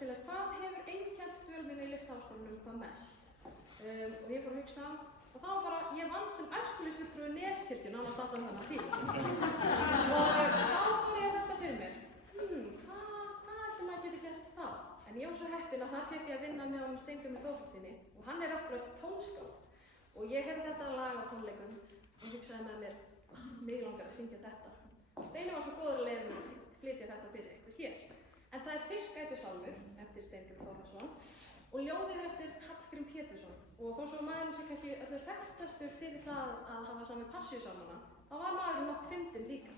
til þess hvað hefur einkennt dvöl mína í Listaháskólanum hvað mest. Og ég fór að hugsa, og það var bara, ég vann sem æskulýðsfulltrúi Neskirkju nánast allan þennan tíma. Og þá fór ég að velta fyrir mér, hvað ætli maður geti gert þá? En ég var svo heppin að það fékk ég að vinna með honum Steingrími Þórhallssyni og hann akkúrat tónskáld. Og ég heyrði þetta lag á tónleikum og hugsaði með mér, mig langar að syngja þetta. Steini var svo góður að leyfa mér að flytja þetta fyrir ykkur hér. En það Fiskætusálmur eftir Steingrím Þórhallsson og ljóðið eftir Hallgrím Pétursson. Og þó svo maðurinn sé kannski öllu þekktastur fyrir það að hafa samið Passíusálmana, þá var maðurinn nokk fyndinn líka.